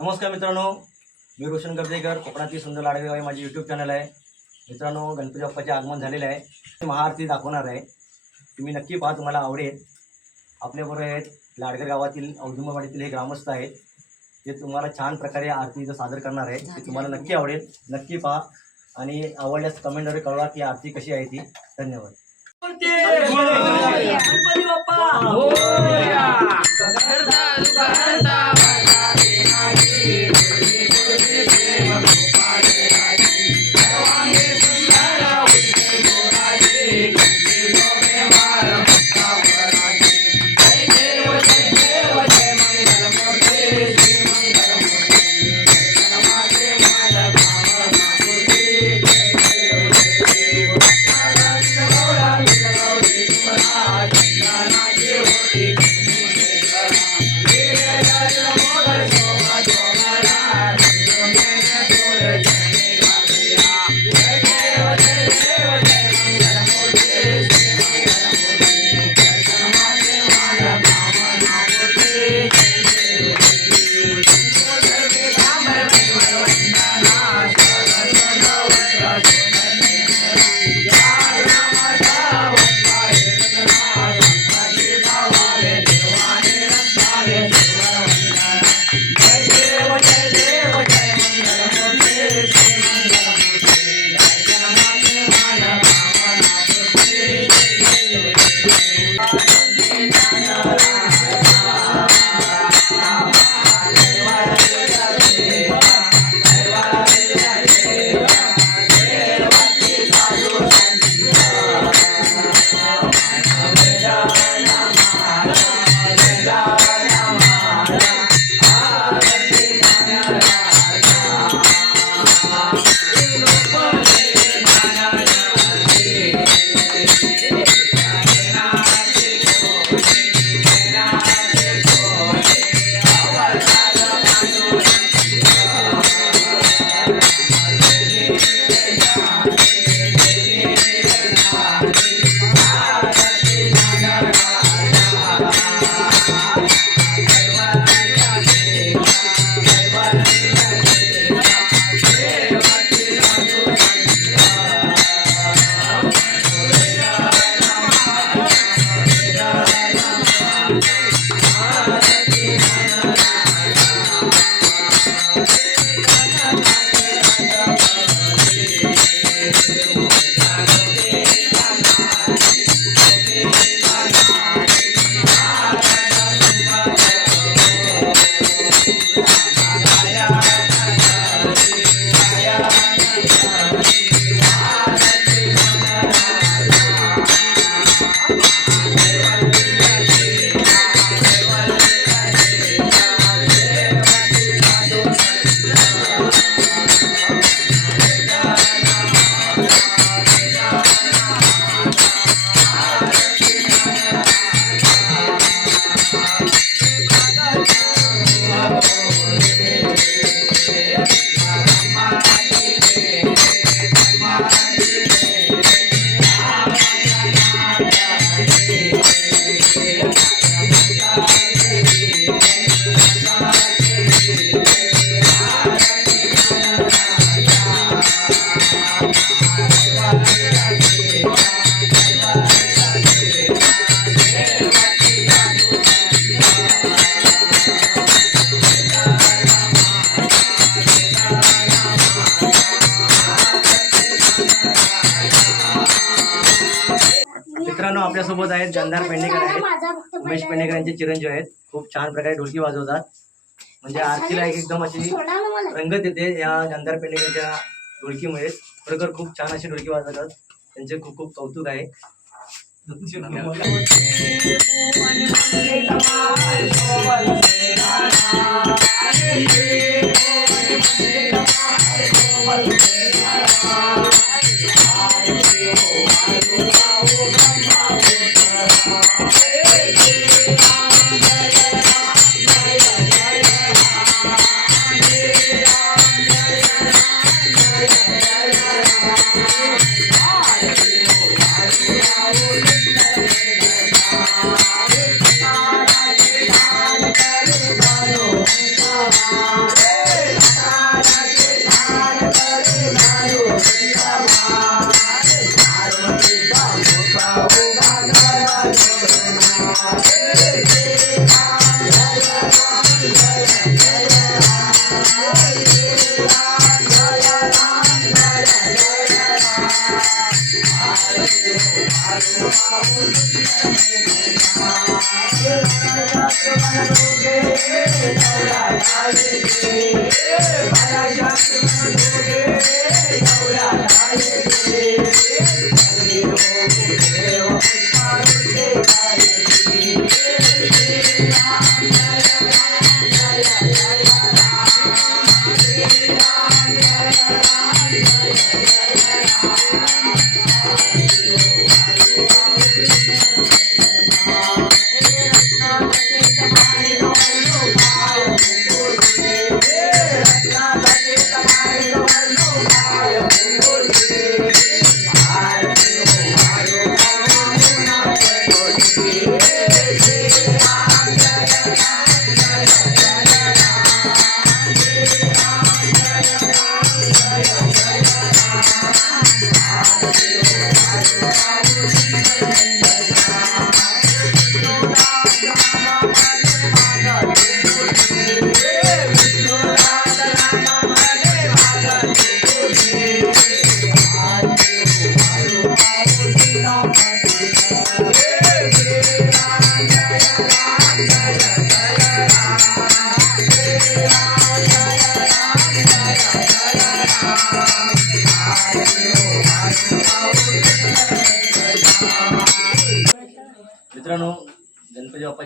नमस्कार मित्रांनो, मी रोशन गर्जेकर. कोकणातील सुंदर लाडगे आहे माझी यूट्यूब चॅनल आहे. मित्रांनो, गणपती बाप्पाचे आगमन झालेले आहे. महाआरती दाखवणार आहे. तुम्ही नक्की पहा, तुम्हाला आवडेल. आपल्याबरोबर आहेत लाडगर गावातील औदुंबवाडीतील हे ग्रामस्थ आहेत, जे तुम्हाला छान प्रकारे आरती इथं सादर करणार आहे. ते तुम्हाला नक्की आवडेल. नक्की पहा आणि आवडल्यास कमेंटद्वारे कळवा की आरती कशी आहे ती. धन्यवाद. गणपती बाप्पा मित्रांनो, आपल्यासोबत आहेत गंधार पेंडेकर आहेत. उमेश पेंडेकर यांचे चिरंजीव आहेत. खूप छान प्रकारे ढोलकी वाजवतात. म्हणजे आरतीला एकदम अशी रंगत येते या गंधार पेंडेकरच्या ढोलकीमुळे. खरोखर खूप छान अशी ढोलकी वाजवतात. त्यांचे खूप खूप कौतुक आहे. Hare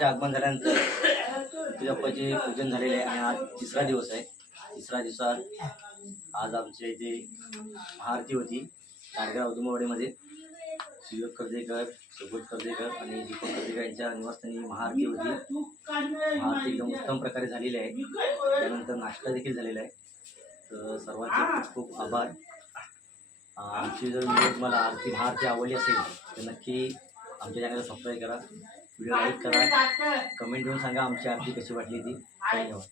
बाप्पाचे आगमन झाल्यानंतर गणपती बाप्पाचे पूजन झालेले आहे आणि आज तिसरा दिवस आहे. तिसऱ्या दिवसात आज आमच्या इथे महाआरती होती लाडगाव औदुंबरवाडीमध्ये. सुयोग कर्जेकर, सुबोध कर्जेकर आणि दीपक कर्जेकर यांच्या निवासस्थानी महाआरती होती. महाआरती एकदम उत्तम प्रकारे झालेली आहे. त्यानंतर नाश्ता देखील झालेला आहे. तर सर्वांचे खूप खूप आभार. आमची जर व्हिडिओ तुम्हाला महाआरती आवडली असेल तर नक्की आमच्या चॅनलला सबस्क्राईब करा, व्हिडिओ लाईक करा, कमेंट देऊन सांगा आमची आरती कशी वाटली ती. धन्यवाद.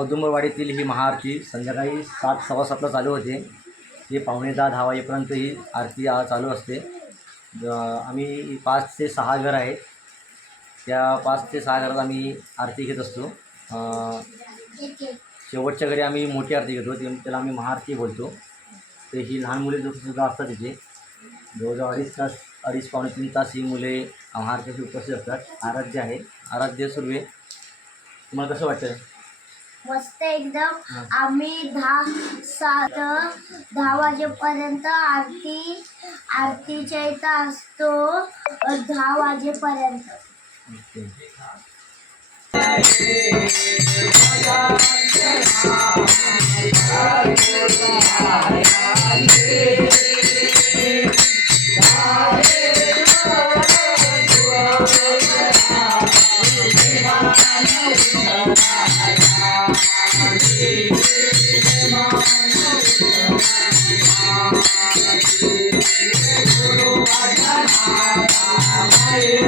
औदुंबरवाडीतील ही महाआरती संध्याकाळी 7 सव्वा 7ला चालू होते. ही 9:45-10 वाजेपर्यंत ही आरती चालू असते. आम्ही 5 ते 6 घर आहेत. त्या 5 ते 6 घरात आम्ही आरती घेत असतो. शेवटच्या घरी आम्ही मोठी आरती घेतो, त्याला आम्ही महाआरती बोलतो. ते ही लहान मुले सुद्धा असतात तिथे. जवळजवळ 2.5 तास 2.5 पावणे 3 तास ही मुले महाआरतीसाठी उपस्थित असतात. आराध्य आहे, आराध्य सुर्वे. तुम्हाला कसं वाटतं? मस्त एकदम. आम्ही 10 वाजेपर्यंत आरतीच्या इथं असतो 10 वाजेपर्यंत. Hare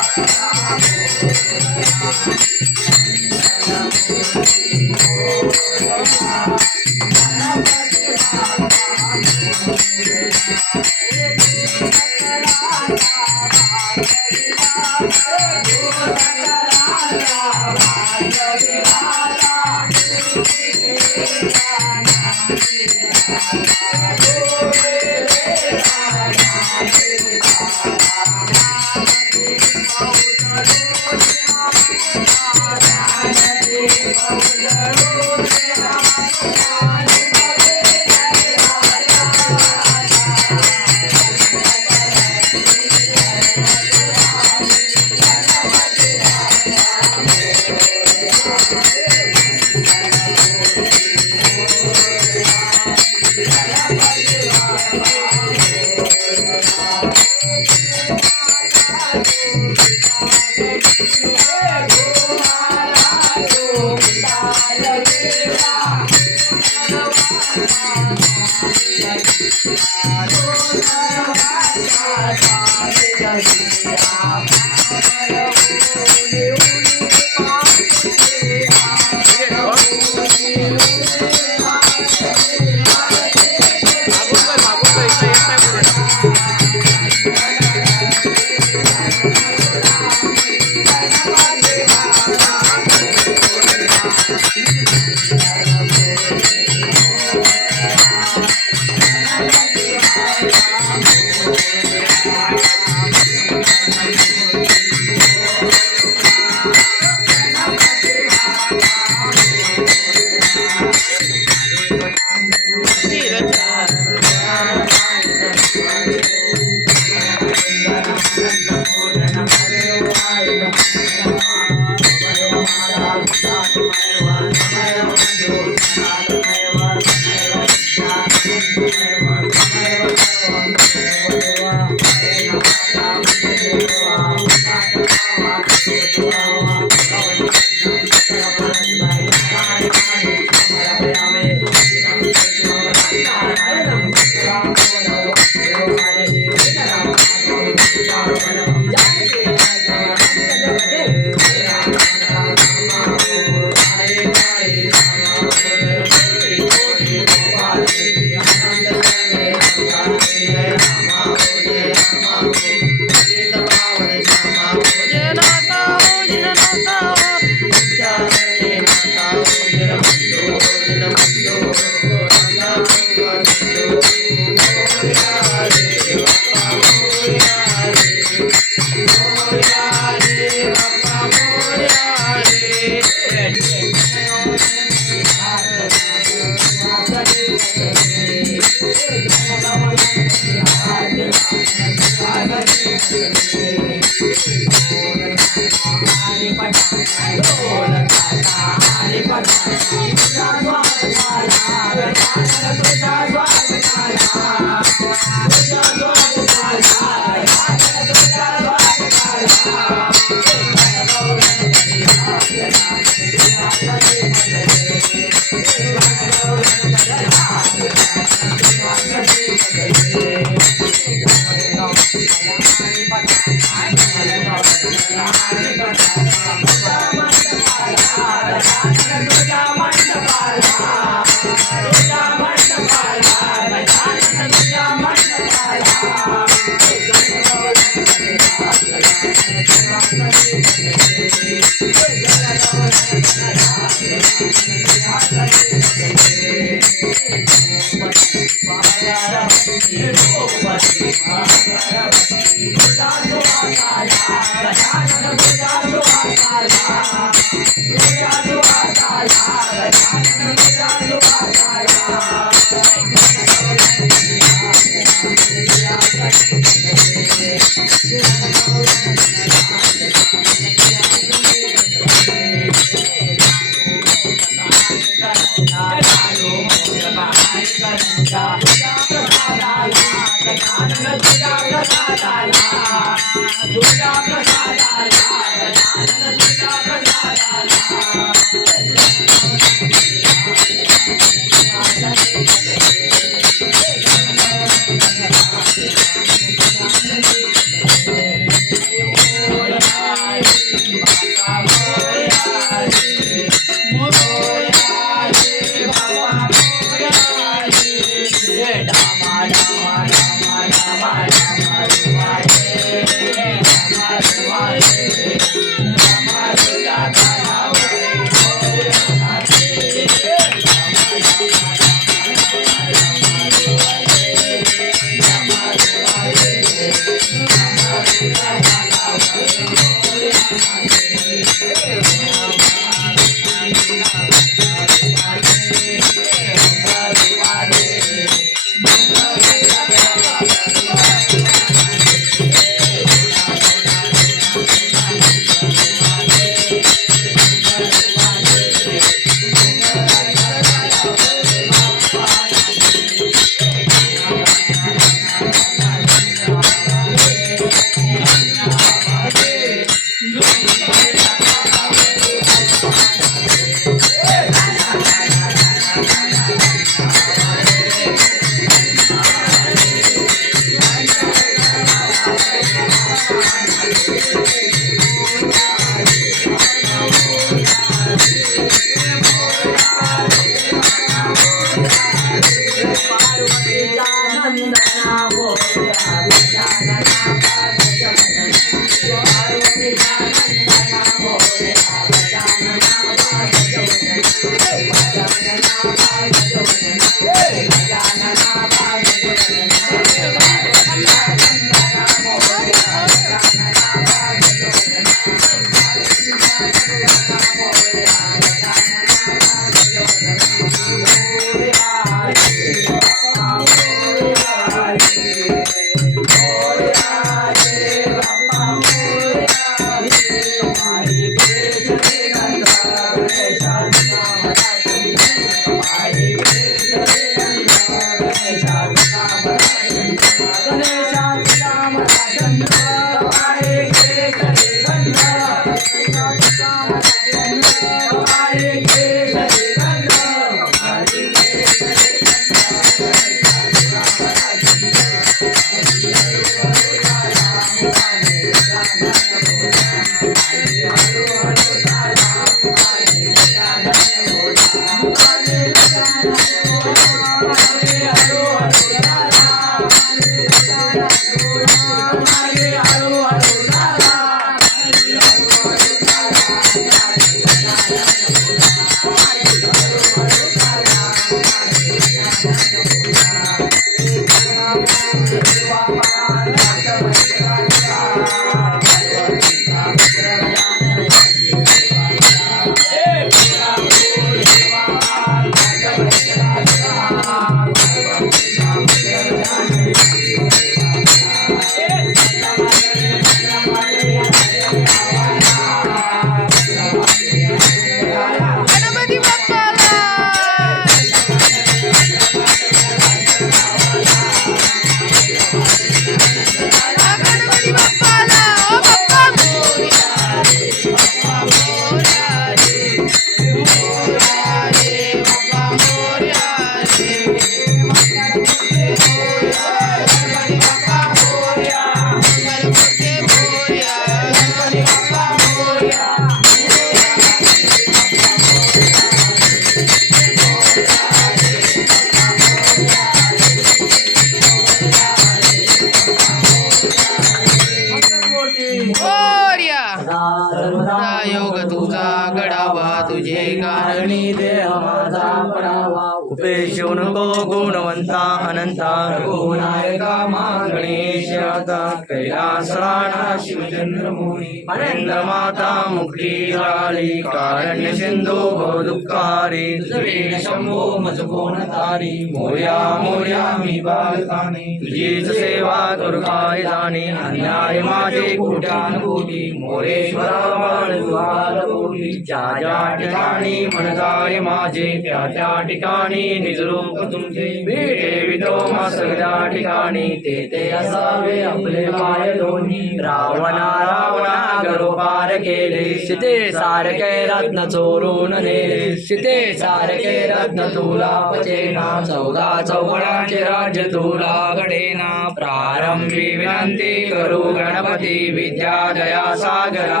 योग तुझा गडावा तुझे कारणी देह माझा पडावा उपेश नको गुणवंता अनंता रघुनायका मा गणेश आता कैलासराणा शिवचंद्र मुनी महेंद्र माता मुक्ती झाली कारण्य सिंधू दुःखारी तुझे शंभो मज कोण तारी मोर्या मोर्या मी बालकाने तुझीच सेवा करू काय जाणे अन्याय माझे कोट्यान कोटी मोरेश्वरा बाळ कोटी ज्या ज्या ठिकाणी मन जाय माझे त्या त्या ठिकाणी निजरूप तुमचे भेटवितो मा सगळ्या ठिकाणी ते ते असावे आपले पाय दोन्ही रावणा रावणा गरोपार केले सीते सारखे रत्न चोरून नेले सीते सारखे रत्न तुला पचेना चौदा चौघडाचे राज्य तुला घडेना प्रारंभी विनंती करू गणपती विद्या दया सागरा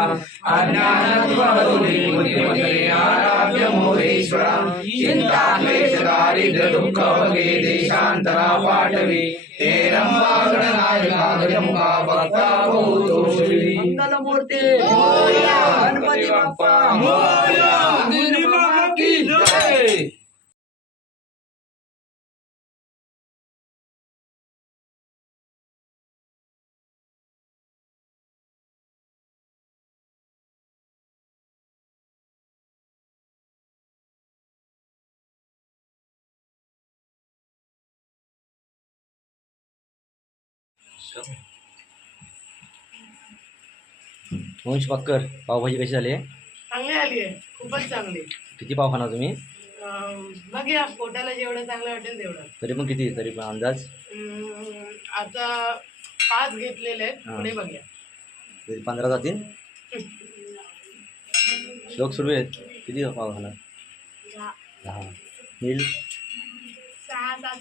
अज्ञान बुद्धिमते आराध्य मोरेश्वरा चिंता क्लेश दारिद्र्य दुःख वगे देशांतरा पाठवी ते रंबा गणनायका गजमुखा भक्ता भूतो श्री मंगलमूर्ती गणपती बाप्पा मोरया निर्मला की जय. वंश पक्कर पावभाजी कशी झाली आहे? चांगली आली आहे, खूपच चांगली. किती पाव खाणार तुम्ही? बघूया पोटाला जेवढं चांगलं वाटेल तेवढं. तरी पण किती? तरी पण अंदाज आता 5 घेतलेले आहेत, हा. पुढे बघूया. तरी 15 जातील. श्लोक सुरू आहेत. किती पाव खाणार? 10. नील 6.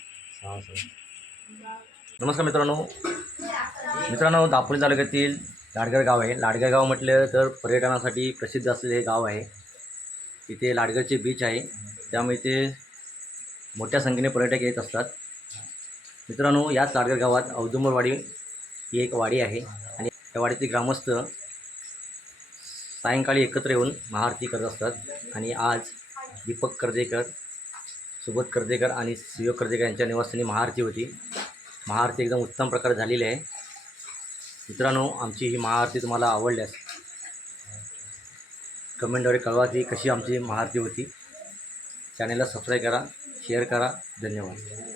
नमस्कार मित्रांनो दापोली तालुक्यातील लाडगर गाव आहे. लाडगर गाव म्हटलं तर पर्यटनासाठी प्रसिद्ध असलेले हे गाव आहे. इथे लाडगरचे बीच आहे, त्यामुळे इथे मोठ्या संख्येने पर्यटक येत असतात. मित्रांनो याच लाडगर गावात औदुंबरवाडी ही एक वाडी आहे आणि त्या वाडीतील ग्रामस्थ सायंकाळी एकत्र येऊन महाआरती करत असतात. आणि आज दीपक कर्देकर, सुबोध कर्देकर आणि सुयोग कर्देकर यांच्या निवासस्थानी महाआरती होती. महाआरती एकदम उत्तम प्रकारे झालेली आहे. मित्रांनो, आमची ही महाआरती तुम्हाला आवडल्यास कमेंटद्वारे कळवा की कशी आमची महाआरती होती. चॅनलला सबस्क्राईब करा, शेअर करा. धन्यवाद.